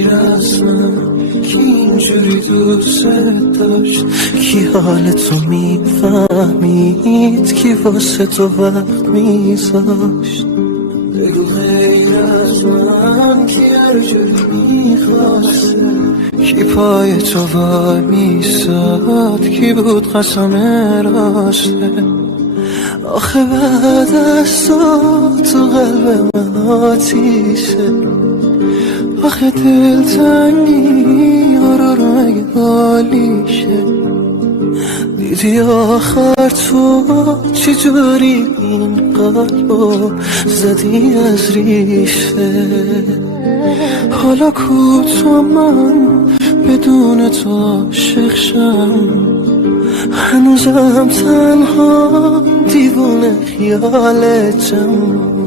غیر از من کی اینجوری دوست داشت؟ کی حال تو میفهمید؟ کی واسه تو وقت میذاشت؟ بگو غیر از من کی هر جوری میخواسته؟ کی پای تو وای میستاد؟ کی بود قسم راسته؟ آخه بعد از تو قلب من آتیشه، آخه دلتنگی رو مگه حالیشه؟ دیدی آخر تو چجوری این قلبو زدی از ریشه؟ حالا کو تو من بدون تو عاشق شم؟ هنوزم تنها دیوونه خیالتم.